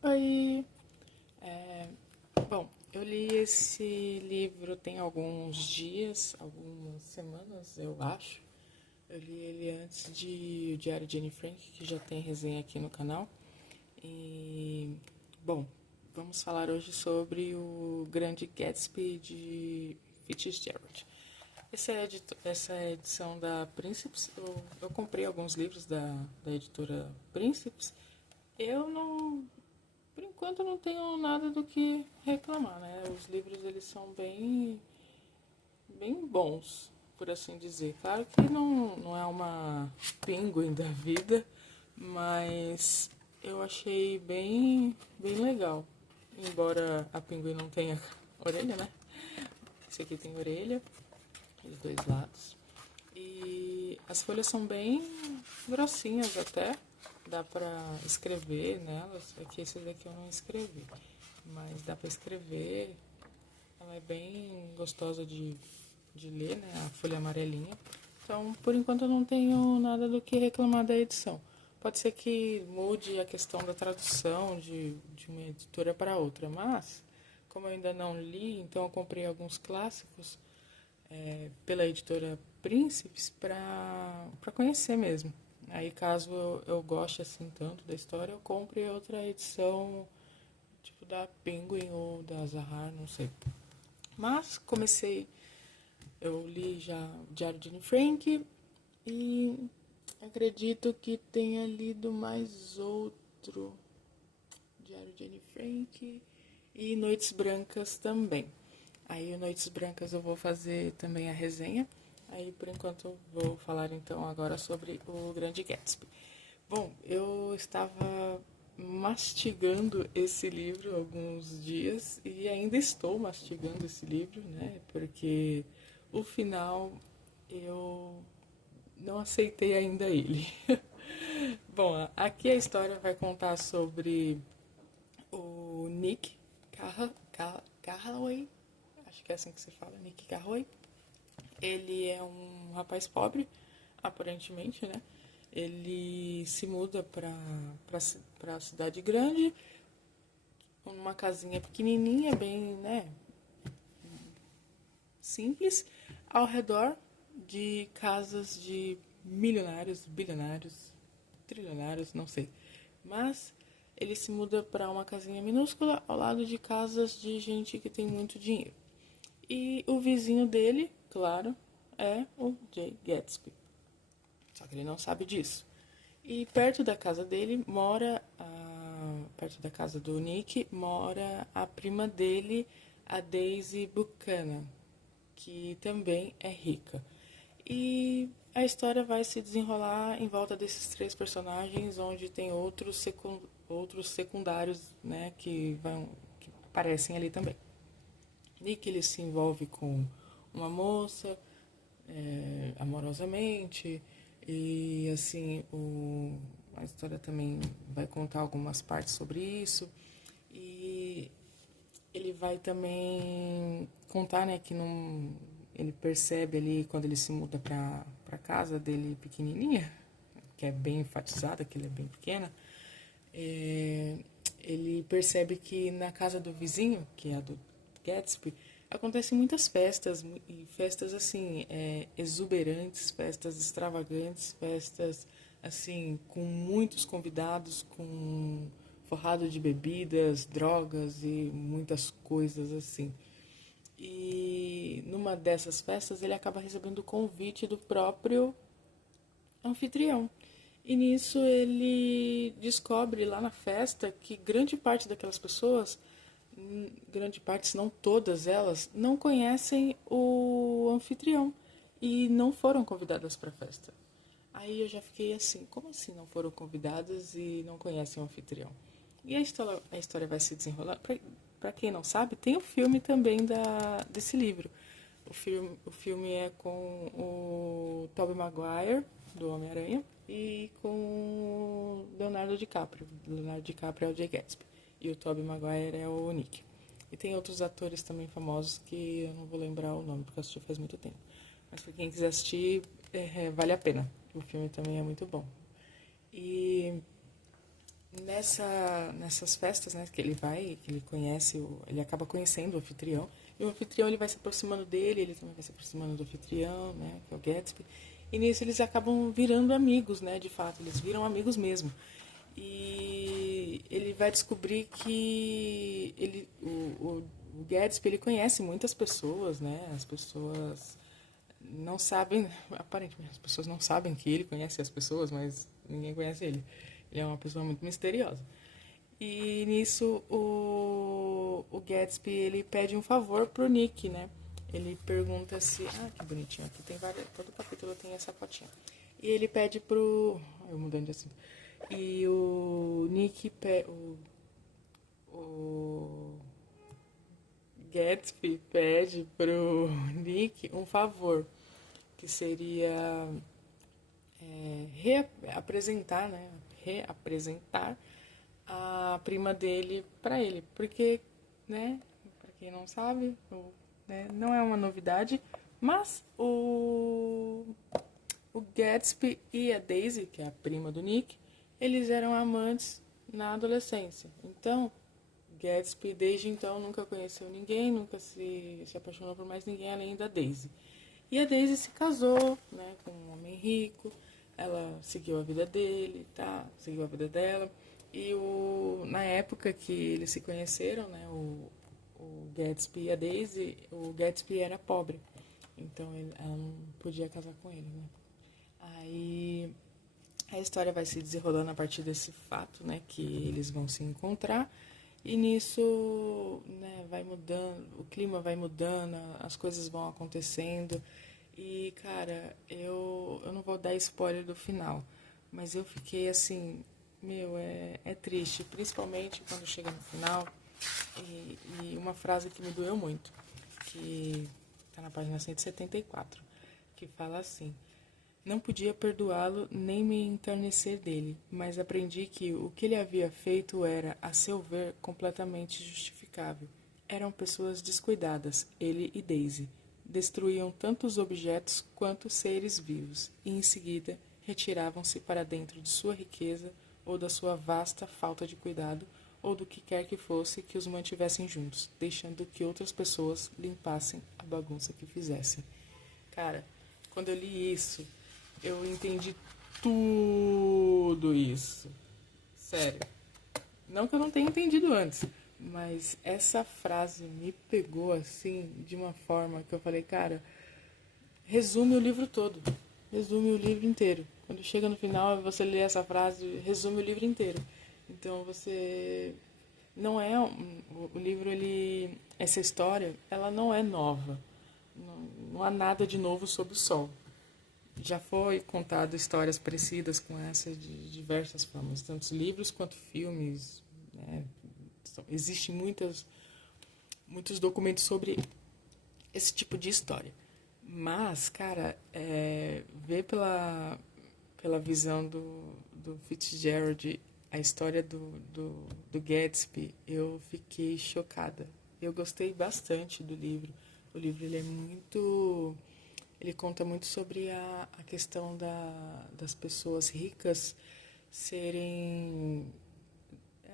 Oi! É, bom, eu li esse livro tem alguns dias, algumas semanas, eu acho. Eu li ele antes de O Diário de Anne Frank, que já tem resenha aqui no canal. E, bom, vamos falar hoje sobre o Grande Gatsby de Fitzgerald. Essa é a edição da Príncipes. Eu comprei alguns livros da editora Príncipes. Eu não, por enquanto, não tenho nada do que reclamar, né? Os livros eles são bem bons, por assim dizer. Claro que não é uma Penguin da vida, mas eu achei bem legal. Embora a Penguin não tenha orelha, né? Esse aqui tem orelha, os dois lados. E as folhas são bem grossinhas até. Dá pra escrever nelas. Aqui esse daqui eu não escrevi. Mas dá pra escrever. Ela é bem gostosa de ler, né? A folha amarelinha. Então, por enquanto eu não tenho nada do que reclamar da edição. Pode ser que mude a questão da tradução de uma editora para outra, mas como eu ainda não li, então eu comprei alguns clássicos pela editora Príncipes para conhecer mesmo. Aí caso eu goste assim tanto da história, eu compre outra edição tipo da Penguin ou da Zahar, não sei. Mas eu li já o Diário de Anne Frank e acredito que tenha lido mais outro Diário de Anne Frank e Noites Brancas também. Aí, Noites Brancas, eu vou fazer também a resenha. Aí, por enquanto, eu vou falar então agora sobre o Grande Gatsby. Bom, eu estava mastigando esse livro há alguns dias e ainda estou mastigando esse livro, né? Porque o final eu não aceitei ainda ele. Bom, aqui a história vai contar sobre o Nick Carraway, acho que é assim que se fala, Nick Carraway. Ele é um rapaz pobre, aparentemente, né? Ele se muda para a cidade grande, numa casinha pequenininha, bem, né, simples, ao redor de casas de milionários, bilionários, trilionários, não sei. Mas ele se muda para uma casinha minúscula ao lado de casas de gente que tem muito dinheiro. E o vizinho dele, claro, é o Jay Gatsby. Só que ele não sabe disso. E perto da casa dele perto da casa do Nick, mora a prima dele, a Daisy Buchanan, que também é rica. E a história vai se desenrolar em volta desses três personagens, onde tem outros secundários, né, que aparecem ali também. Nick ele se envolve com uma moça amorosamente e assim a história também vai contar algumas partes sobre isso e ele vai também contar, né, que não ele percebe ali quando ele se muda para casa dele pequenininha, que é bem enfatizada, que ele é bem pequena, é, ele percebe que na casa do vizinho, que é a do Gatsby, acontecem muitas festas, e festas assim, exuberantes, festas extravagantes, festas assim, com muitos convidados, com forrado de bebidas, drogas e muitas coisas assim. E numa dessas festas ele acaba recebendo o convite do próprio anfitrião. E nisso ele descobre lá na festa que grande parte daquelas pessoas, grande parte, se não todas elas, não conhecem o anfitrião e não foram convidadas para a festa. Aí eu já fiquei assim, como assim não foram convidadas e não conhecem o anfitrião? E a história vai se desenrolar. Para quem não sabe, tem o filme também desse livro. O filme é com o Tobey Maguire, do Homem-Aranha, e com o Leonardo DiCaprio. Leonardo DiCaprio é o Jay Gatsby. E o Tobey Maguire é o Nick. E tem outros atores também famosos que eu não vou lembrar o nome, porque eu assisti faz muito tempo. Mas para quem quiser assistir, vale a pena. O filme também é muito bom. E Nessas festas, né, que ele vai, que ele conhece, ele acaba conhecendo o anfitrião, e o anfitrião ele vai se aproximando dele, ele também vai se aproximando do anfitrião, né, que é o Gatsby, e nisso eles acabam virando amigos, né, de fato, eles viram amigos mesmo. E ele vai descobrir que o Gatsby ele conhece muitas pessoas, né, as pessoas não sabem, aparentemente as pessoas não sabem que ele conhece as pessoas, mas ninguém conhece ele. Ele é uma pessoa muito misteriosa. E nisso o Gatsby ele pede um favor pro Nick, né? Ele pergunta se. Ah, que bonitinho. Aqui tem várias. Todo capítulo tem essa fotinha. E ele pede pro. Eu mudando de assunto. E o Nick. O Gatsby pede pro Nick um favor. Que seria reapresentar, né? Reapresentar a prima dele para ele, porque, né? Para quem não sabe, né, não é uma novidade, mas o Gatsby e a Daisy, que é a prima do Nick, eles eram amantes na adolescência. Então, Gatsby desde então nunca conheceu ninguém, nunca se apaixonou por mais ninguém além da Daisy. E a Daisy se casou, né, com um homem rico. Ela seguiu a vida dele, tá? Seguiu a vida dela. E na época que eles se conheceram, né, o Gatsby e a Daisy, o Gatsby era pobre. Então ela não podia casar com ele, né? Aí a história vai se desenrolando a partir desse fato, né, que eles vão se encontrar. E nisso, né, vai mudando, o clima vai mudando, as coisas vão acontecendo. E, cara, eu não vou dar spoiler do final, mas eu fiquei assim, meu, é triste, principalmente quando chega no final. E uma frase que me doeu muito, que tá na página 174, que fala assim: não podia perdoá-lo nem me entarnecer dele, mas aprendi que o que ele havia feito era, a seu ver, completamente justificável. Eram pessoas descuidadas, ele e Daisy. Destruíam tanto os objetos quanto os seres vivos, e em seguida retiravam-se para dentro de sua riqueza ou da sua vasta falta de cuidado, ou do que quer que fosse que os mantivessem juntos, deixando que outras pessoas limpassem a bagunça que fizessem. Cara, quando eu li isso, eu entendi tudo isso. Sério. Não que eu não tenha entendido antes, mas essa frase me pegou assim de uma forma que eu falei, cara, resume o livro todo. Resume o livro inteiro. Quando chega no final, você lê essa frase, resume o livro inteiro. Então você não é o livro ele essa história, ela não é nova. Não há nada de novo sob o sol. Já foi contado histórias parecidas com essa de diversas formas, tanto livros quanto filmes, né? Existem muitos documentos sobre esse tipo de história. Mas, cara, ver pela visão do Fitzgerald a história do Gatsby, eu fiquei chocada. Eu gostei bastante do livro. O livro ele é muito. Ele conta muito sobre a questão das pessoas ricas serem.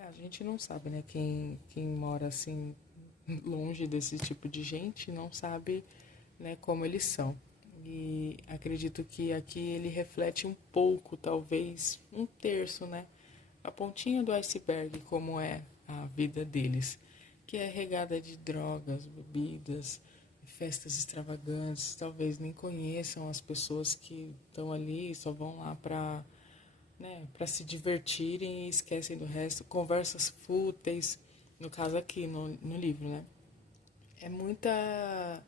A gente não sabe, né? Quem mora assim longe desse tipo de gente não sabe, né, como eles são. E acredito que aqui ele reflete um pouco, talvez um terço, né? A pontinha do iceberg, como é a vida deles, que é regada de drogas, bebidas, festas extravagantes, talvez nem conheçam as pessoas que estão ali, só vão lá para, né, para se divertirem e esquecem do resto, conversas fúteis, no caso aqui no livro, né? É muita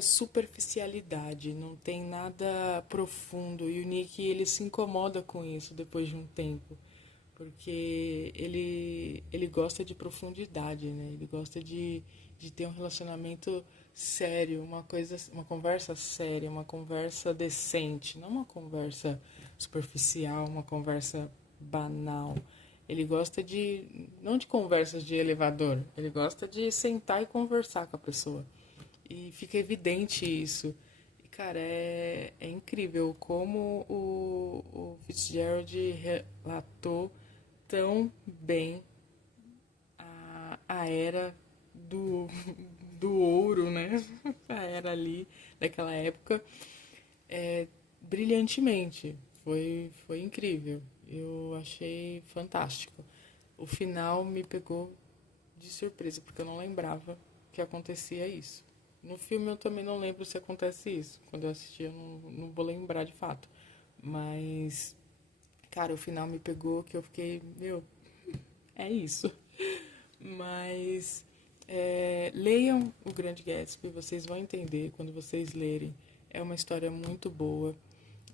superficialidade, não tem nada profundo e o Nick ele se incomoda com isso depois de um tempo, porque ele gosta de profundidade, né? Ele gosta de ter um relacionamento sério, uma conversa séria, uma conversa decente, não uma conversa superficial, uma conversa banal. Ele gosta não de conversas de elevador, ele gosta de sentar e conversar com a pessoa. E fica evidente isso. E, cara, é incrível como o Fitzgerald relatou tão bem a era do, do ouro, né? A era ali daquela época, brilhantemente. Foi incrível. Eu achei fantástico. O final me pegou de surpresa, porque eu não lembrava que acontecia isso. No filme eu também não lembro se acontece isso. Quando eu assisti eu não vou lembrar de fato. Mas, cara, o final me pegou que eu fiquei, meu, é isso. Mas leiam O Grande Gatsby, vocês vão entender quando vocês lerem. É uma história muito boa.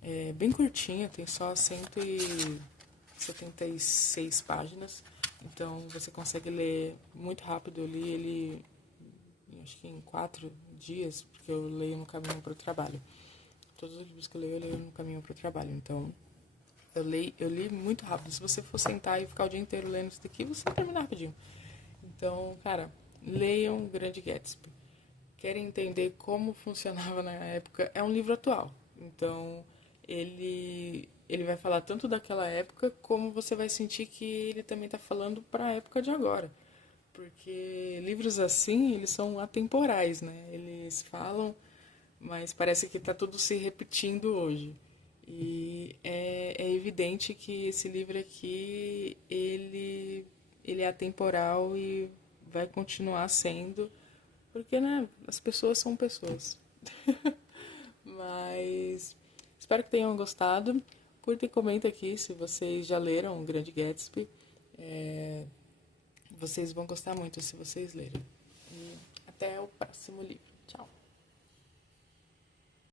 É bem curtinha, tem só 176 páginas. Então você consegue ler muito rápido. Eu li ele acho que em 4 dias, porque eu leio no caminho para o trabalho. Todos os livros que eu leio no caminho para o trabalho. Então eu li muito rápido. Se você for sentar e ficar o dia inteiro lendo isso daqui, você vai terminar rapidinho. Então, cara, leiam O Grande Gatsby. Querem entender como funcionava na época? É um livro atual. Então, ele vai falar tanto daquela época, como você vai sentir que ele também está falando para a época de agora. Porque livros assim, eles são atemporais, né? Eles falam, mas parece que está tudo se repetindo hoje. E é evidente que esse livro aqui, ele é atemporal e vai continuar sendo, porque, né, as pessoas são pessoas. Mas espero que tenham gostado. Curta e comenta aqui se vocês já leram O Grande Gatsby. Vocês vão gostar muito se vocês lerem. E até o próximo livro. Tchau!